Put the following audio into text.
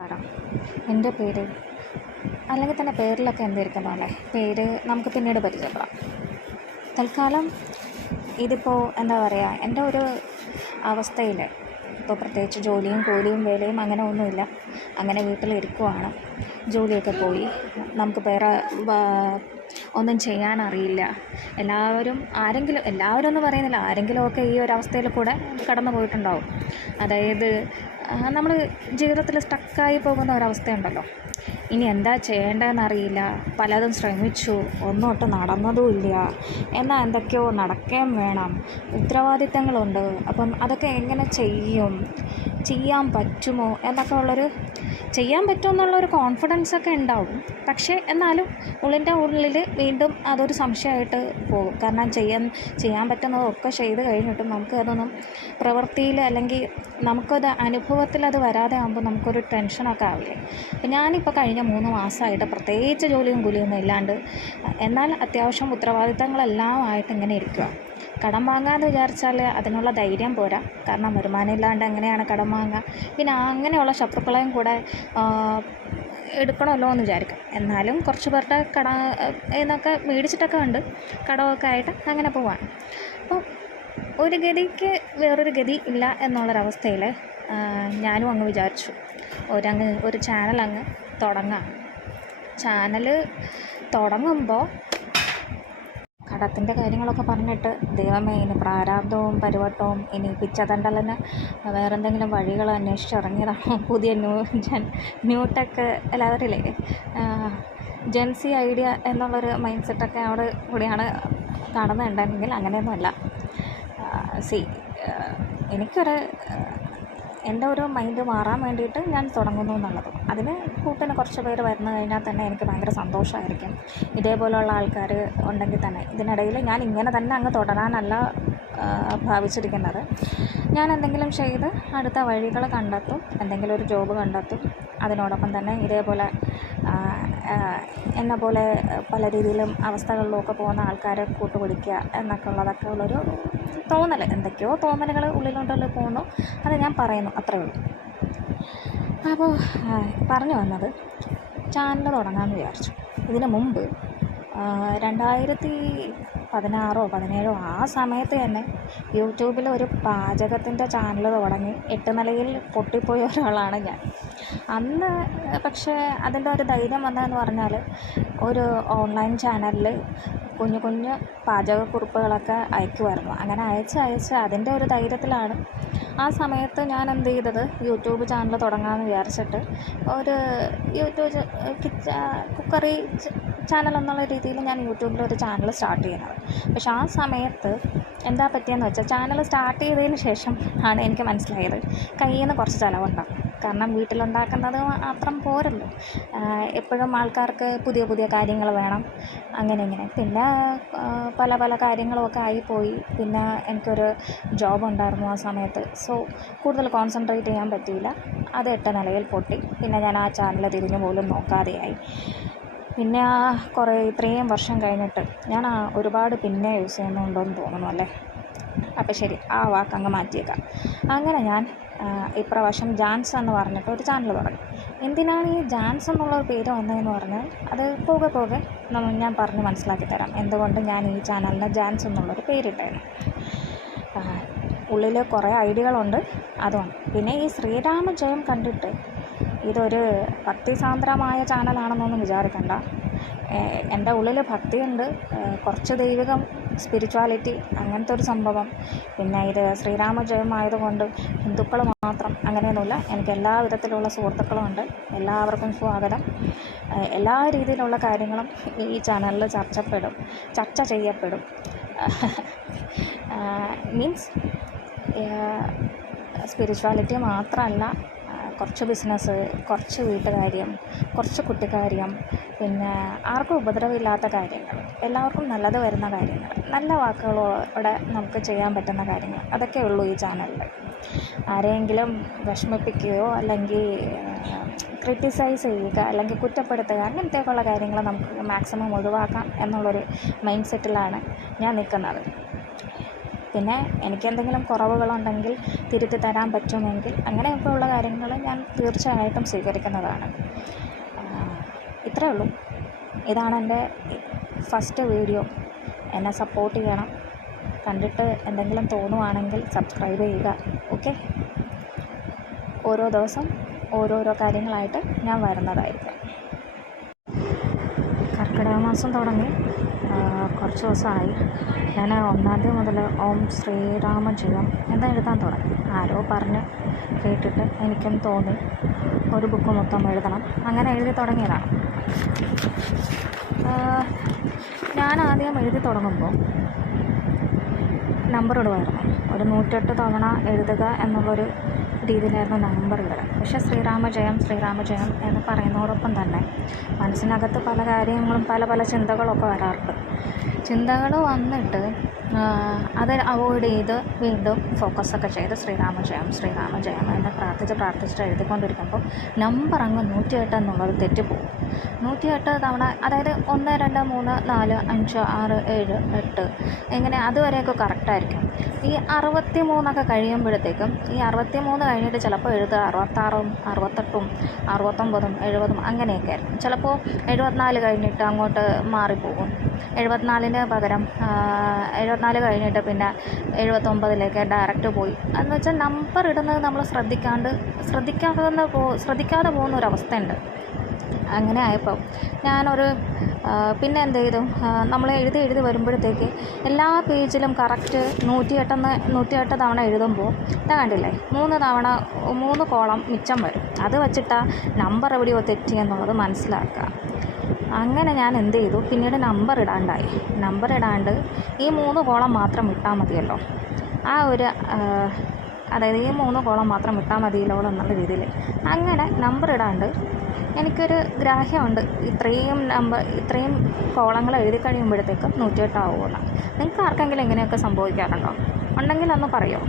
നമസ്കാരം. എൻ്റെ പേര് അല്ലെങ്കിൽ തന്നെ പേരിലൊക്കെ എന്തായിരിക്കുന്നു അല്ലേ, പേര് നമുക്ക് പിന്നീട് പരിചയപ്പെടാം. തൽക്കാലം ഇതിപ്പോൾ എന്താ പറയുക, എൻ്റെ ഒരു അവസ്ഥയിൽ ഇപ്പോൾ പ്രത്യേകിച്ച് ജോലിയും കൂലിയും വേലയും അങ്ങനെ ഒന്നുമില്ല. അങ്ങനെ വീട്ടിലിരിക്കുവാണ്. ജോലിയൊക്കെ പോയി, നമുക്ക് വേറെ ഒന്നും ചെയ്യാനറിയില്ല. എല്ലാവരും എന്ന് പറയുന്നില്ല, ആരെങ്കിലുമൊക്കെ ഈ ഒരു അവസ്ഥയിൽ കൂടെ കടന്നു പോയിട്ടുണ്ടാവും. അതായത് നമ്മൾ ജീവിതത്തിൽ സ്റ്റക്കായി പോകുന്ന ഒരവസ്ഥയുണ്ടല്ലോ. ഇനി എന്താ ചെയ്യേണ്ടതെന്നറിയില്ല. പലതും ശ്രമിച്ചു, ഒന്നും നടന്നതുമില്ല. എന്നാൽ എന്തൊക്കെയോ നടക്കുകയും വേണം. ഉത്തരവാദിത്തങ്ങളുണ്ട്. അപ്പം അതൊക്കെ എങ്ങനെ ചെയ്യാൻ പറ്റുമോ എന്നൊക്കെ ചെയ്യാൻ പറ്റുമെന്നുള്ളൊരു കോൺഫിഡൻസൊക്കെ ഉണ്ടാവും. പക്ഷേ എന്നാലും ഉള്ളിൽ വീണ്ടും അതൊരു സംശയമായിട്ട് പോകും. കാരണം ചെയ്യാൻ പറ്റുന്നതൊക്കെ ചെയ്ത് കഴിഞ്ഞിട്ടും നമുക്ക് അതൊന്നും പ്രവൃത്തിയിൽ അല്ലെങ്കിൽ നമുക്കത് അനുഭവത്തിൽ അത് വരാതെ ആകുമ്പോൾ നമുക്കൊരു ടെൻഷനൊക്കെ ആവില്ലേ. അപ്പം ഞാനിപ്പോൾ കഴിഞ്ഞ 3 മാസമായിട്ട് പ്രത്യേകിച്ച് ജോലിയും കൂലിയൊന്നും ഇല്ലാണ്ട്, എന്നാൽ അത്യാവശ്യം ഉത്തരവാദിത്തങ്ങളെല്ലാം ആയിട്ട് ഇങ്ങനെ ഇരിക്കുക. കടം വാങ്ങാമെന്ന് വിചാരിച്ചാൽ അതിനുള്ള ധൈര്യം പോരാ. കാരണം വരുമാനം ഇല്ലാണ്ട് എങ്ങനെയാണ് കടം വാങ്ങുക. പിന്നെ അങ്ങനെയുള്ള ശത്രുക്കളെയും കൂടെ എടുക്കണമല്ലോ എന്ന് വിചാരിക്കും. എന്നാലും കുറച്ച് പേരുടെ എന്നൊക്കെ മേടിച്ചിട്ടൊക്കെ ഉണ്ട്, കടമൊക്കെ ആയിട്ട് അങ്ങനെ പോവാണ്. അപ്പോൾ ഒരു ഗതിക്ക് വേറൊരു ഗതി ഇല്ല എന്നുള്ളൊരവസ്ഥയിൽ ഞാനും അങ്ങ് വിചാരിച്ചു ഒരു ചാനൽ തുടങ്ങാം. ചാനൽ തുടങ്ങുമ്പോൾ കടത്തിൻ്റെ കാര്യങ്ങളൊക്കെ പറഞ്ഞിട്ട്, ദൈവമേ, ഇനി പ്രാരാബ്ധവും പരിവട്ടവും, ഇനി പിച്ചതണ്ടലിന് വേറെന്തെങ്കിലും വഴികൾ അന്വേഷിച്ചിറങ്ങിയതാണോ, പുതിയ ന്യൂ ടെക്ക് എല്ലാവരില്ലേ, ജെൻസി ഐഡിയ എന്നുള്ളൊരു മൈൻഡ് സെറ്റൊക്കെ അവിടെ കൂടിയാണ് കാണുന്നുണ്ടെങ്കിൽ അങ്ങനെയൊന്നുമല്ല. എനിക്കൊരു എൻ്റെ ഒരു മൈൻഡ് മാറാൻ വേണ്ടിയിട്ട് ഞാൻ തുടങ്ങുന്നു എന്നുള്ളത്. അതിന് കൂട്ടിന് കുറച്ച് പേര് വരുന്നു കഴിഞ്ഞാൽ തന്നെ എനിക്ക് ഭയങ്കര സന്തോഷമായിരിക്കും. ഇതേപോലെയുള്ള ആൾക്കാർ ഉണ്ടെങ്കിൽ തന്നെ. ഇതിനിടയിൽ ഞാൻ ഇങ്ങനെ തന്നെ അങ്ങ് തുടരാനല്ല ഭാവിച്ചിരിക്കുന്നത്. ഞാൻ എന്തെങ്കിലും ചെയ്ത് അടുത്ത വഴികൾ കണ്ടെത്തും, എന്തെങ്കിലും ഒരു ജോബ് കണ്ടെത്തും. അതിനോടൊപ്പം തന്നെ ഇതേപോലെ എന്നെപ്പോലെ പല രീതിയിലും അവസ്ഥകളിലൊക്കെ പോകുന്ന ആൾക്കാരെ കൂട്ടുപിടിക്കുക എന്നൊക്കെ ഉള്ളൊരു തോന്നൽ, എന്തൊക്കെയോ തോന്നലുകൾ ഉള്ളിലുണ്ടല്ലോ പോകുന്നു. അത് ഞാൻ പറയുന്നു, അത്രയേ ഉള്ളൂ. അപ്പോൾ പറഞ്ഞു വന്നത്, ചാനൽ തുടങ്ങാമെന്ന് വിചാരിച്ചു. ഇതിന് മുമ്പ് 2016-17 ആ സമയത്ത് തന്നെ യൂട്യൂബിൽ ഒരു പാചകത്തിൻ്റെ ചാനൽ തുടങ്ങി 8 നിലയിൽ പൊട്ടിപ്പോയ ഒരാളാണ് ഞാൻ. അന്ന് പക്ഷേ അതിൻ്റെ ഒരു ധൈര്യം വന്നതെന്ന് പറഞ്ഞാൽ, ഒരു ഓൺലൈൻ ചാനലിൽ കുഞ്ഞു പാചകക്കുറിപ്പുകളൊക്കെ അയക്കുമായിരുന്നു. അങ്ങനെ അയച്ച് അതിൻ്റെ ഒരു ധൈര്യത്തിലാണ് ആ സമയത്ത് ഞാൻ എന്ത് ചെയ്തത്, യൂട്യൂബ് ചാനൽ തുടങ്ങാമെന്ന് വിചാരിച്ചിട്ട് ഒരു യൂട്യൂബ് കുക്കറി ചാനൽ എന്നുള്ള രീതിയിൽ ഞാൻ യൂട്യൂബിൽ ഒരു ചാനൽ സ്റ്റാർട്ട് ചെയ്യുന്നത്. പക്ഷെ ആ സമയത്ത് എന്താ പറ്റിയെന്ന് വെച്ചാൽ, ചാനൽ സ്റ്റാർട്ട് ചെയ്തതിന് ശേഷം ആണ് എനിക്ക് മനസ്സിലായത് കയ്യിൽ നിന്ന് കുറച്ച് ചിലവുണ്ടാകും. കാരണം വീട്ടിലുണ്ടാക്കുന്നത് മാത്രം പോരല്ലോ, എപ്പോഴും ആൾക്കാർക്ക് പുതിയ കാര്യങ്ങൾ വേണം, അങ്ങനെ. പിന്നെ പല കാര്യങ്ങളുമൊക്കെ ആയിപ്പോയി. പിന്നെ എനിക്കൊരു ജോബ് ഉണ്ടായിരുന്നു ആ സമയത്ത്. സോ കൂടുതൽ കോൺസെൻട്രേറ്റ് ചെയ്യാൻ പറ്റിയില്ല. അത് 8 നിലയിൽ പൊട്ടി. പിന്നെ ഞാൻ ആ ചാനൽ തിരിഞ്ഞു പോലും നോക്കാതെയായി. പിന്നെ ഇത്രയും വർഷം കഴിഞ്ഞിട്ട് ഞാൻ ഒരുപാട് പിന്നെ യൂസ് ചെയ്യുന്നുണ്ടോയെന്ന് തോന്നുന്നു അല്ലേ. അപ്പോൾ ശരി, ആ വാക്കങ്ങ് മാറ്റിയേക്കാം. അങ്ങനെ ഞാൻ ഇപ്രാവശ്യം ജാൻസ് എന്ന് പറഞ്ഞിട്ട് ഒരു ചാനൽ തുടങ്ങി. എന്തിനാണ് ഈ ജാൻസ് എന്നുള്ളൊരു പേര് വന്നതെന്ന് പറഞ്ഞാൽ, അത് പോകെ ഞാൻ പറഞ്ഞ് മനസ്സിലാക്കി തരാം എന്തുകൊണ്ട് ഞാൻ ഈ ചാനലിന് ജാൻസ് എന്നുള്ളൊരു പേരിട്ടായിരുന്നു. ഉള്ളിൽ കുറേ ഐഡിയകളുണ്ട്, അതുകൊണ്ട്. പിന്നെ ഈ ശ്രീരാമജയം കണ്ടിട്ട് ഇതൊരു ഭക്തിസാന്ദ്രമായ ചാനലാണെന്നൊന്നും വിചാരിക്കണ്ട. എൻ്റെ ഉള്ളിൽ ഭക്തിയുണ്ട്, കുറച്ച് ദൈവികം, സ്പിരിച്വാലിറ്റി, അങ്ങനത്തെ ഒരു സംഭവം. പിന്നെ ഇത് ശ്രീരാമജയം ആയതുകൊണ്ട് ഹിന്ദുക്കൾ മാത്രം അങ്ങനെയൊന്നുമില്ല. എനിക്ക് എല്ലാ വിധത്തിലുള്ള സുഹൃത്തുക്കളും ഉണ്ട്. എല്ലാവർക്കും സ്വാഗതം. എല്ലാ രീതിയിലുള്ള കാര്യങ്ങളും ഈ ചാനലിൽ ചർച്ച ചെയ്യപ്പെടും. മീൻസ് സ്പിരിച്വാലിറ്റി മാത്രമല്ല, കുറച്ച് ബിസിനസ്, കുറച്ച് വീട്ടുകാര്യം, കുറച്ച് കുട്ടിക്കാര്യം, പിന്നെ ആർക്കും ഉപദ്രവമില്ലാത്ത കാര്യങ്ങൾ, എല്ലാവർക്കും നല്ലത് വരുന്ന കാര്യങ്ങൾ, നല്ല വാക്കുകളോടെ നമുക്ക് ചെയ്യാൻ പറ്റുന്ന കാര്യങ്ങൾ, അതൊക്കെ ഉള്ളൂ ഈ ചാനലിൽ. ആരെയെങ്കിലും വിഷമിപ്പിക്കുകയോ അല്ലെങ്കിൽ ക്രിട്ടിസൈസ് ചെയ്യുക അല്ലെങ്കിൽ കുറ്റപ്പെടുത്തുക, അങ്ങനത്തെയൊക്കെയുള്ള കാര്യങ്ങൾ നമുക്ക് മാക്സിമം ഒഴിവാക്കാം എന്നുള്ളൊരു മൈൻഡ് സെറ്റിലാണ് ഞാൻ നിൽക്കുന്നത്. പിന്നെ എനിക്കെന്തെങ്കിലും കുറവുകളുണ്ടെങ്കിൽ തിരുത്തി തരാൻ പറ്റുമെങ്കിൽ അങ്ങനെയൊക്കെ ഉള്ള കാര്യങ്ങൾ ഞാൻ തീർച്ചയായിട്ടും സ്വീകരിക്കുന്നതാണ്. ഇത്രയേ ഉള്ളൂ. ഇതാണ് എൻ്റെ ഫസ്റ്റ് വീഡിയോ. എന്നെ സപ്പോർട്ട് ചെയ്യണം. കണ്ടിട്ട് എന്തെങ്കിലും തോന്നുവാണെങ്കിൽ സബ്സ്ക്രൈബ് ചെയ്യുക. ഓക്കെ. ഓരോ ദിവസം ഓരോരോ കാര്യങ്ങളായിട്ട് ഞാൻ വരുന്നതായിരിക്കും. കർക്കിടക മാസം തുടങ്ങി കുറച്ച് ദിവസമായി. ഞാൻ 1-ാം തീയതി മുതൽ ഓം ശ്രീരാമ ജയം എന്ന് എഴുതാൻ തുടങ്ങി. ആരോ പറഞ്ഞ് കേട്ടിട്ട് എനിക്കും തോന്നി ഒരു ബുക്ക് മൊത്തം എഴുതണം. അങ്ങനെ എഴുതി തുടങ്ങിയതാണ്. ഞാൻ ആദ്യം എഴുതി തുടങ്ങുമ്പോൾ നമ്പർ ഇടുമായിരുന്നു. ഒരു 108 തവണ എഴുതുക എന്നുള്ളൊരു രീതിയിലായിരുന്നു നമ്പർ ഇടുക. പക്ഷേ ശ്രീരാമജയം ശ്രീരാമജയം എന്ന് പറയുന്നതോടൊപ്പം തന്നെ മനസ്സിനകത്ത് പല കാര്യങ്ങളും പല ചിന്തകളൊക്കെ വരാറുണ്ട്. ചിന്തകൾ വന്നിട്ട് അത് അവോയ്ഡ് ചെയ്ത് വീണ്ടും ഫോക്കസൊക്കെ ചെയ്ത് ശ്രീരാമജയം ശ്രീരാമജയം എന്ന് പ്രാർത്ഥിച്ചിട്ട് എഴുതിക്കൊണ്ടിരിക്കുമ്പോൾ നമ്പർ അങ്ങ് 108 എന്നുള്ളത് തെറ്റിപ്പോകും. 108 തവണ, അതായത് 1 2 3 4 5 6 7 8 ഇങ്ങനെ അതുവരെയൊക്കെ കറക്റ്റായിരിക്കും. ഈ 63 കഴിയുമ്പോഴത്തേക്കും, ഈ 63 കഴിഞ്ഞിട്ട് ചിലപ്പോൾ എഴുതുക 66ഉം 68ഉം 69ഉം 70ഉം അങ്ങനെയൊക്കെ ആയിരിക്കും. ചിലപ്പോൾ 74 കഴിഞ്ഞിട്ട് അങ്ങോട്ട് മാറിപ്പോകും. 74-ന് പകരം 74 കഴിഞ്ഞിട്ട് പിന്നെ 79ലേക്ക് ഡയറക്റ്റ് പോയി. എന്ന് വെച്ചാൽ നമ്പർ ഇടുന്നത് നമ്മൾ ശ്രദ്ധിക്കാതെ പോകുന്ന ഒരവസ്ഥയുണ്ട്. അങ്ങനെ ആയപ്പോൾ ഞാനൊരു പിന്നെ എന്ത് ചെയ്തു, നമ്മൾ എഴുതി വരുമ്പോഴത്തേക്ക് എല്ലാ പേജിലും കറക്റ്റ് 108 തവണ എഴുതുമ്പോൾ ഇതാ കണ്ടില്ലേ, 3 കോളം മിച്ചം വരും. അത് വെച്ചിട്ടാണ് നമ്പർ എവിടെയോ തെറ്റി എന്നുള്ളത് മനസ്സിലാക്കുക. അങ്ങനെ ഞാൻ എന്ത് ചെയ്തു, പിന്നീട് നമ്പർ ഇടാണ്ട് ഈ 3 കോളം മാത്രം ഇട്ടാൽ മതിയല്ലോ. അതായത് ഈ 3 കോളം മാത്രം ഇട്ടാൽ മതിയല്ലോ എന്നുള്ള രീതിയിൽ അങ്ങനെ നമ്പർ ഇടാണ്ട് എനിക്കൊരു ഗ്രാഹ്യമുണ്ട്. ഇത്രയും കോളങ്ങൾ എഴുതി കഴിയുമ്പോഴത്തേക്കും 108 ആവുമെന്ന്. നിങ്ങൾക്ക് ആർക്കെങ്കിലും ഇങ്ങനെയൊക്കെ സംഭവിക്കാറുണ്ടോ? ഉണ്ടെങ്കിൽ ഒന്ന് പറയുമോ?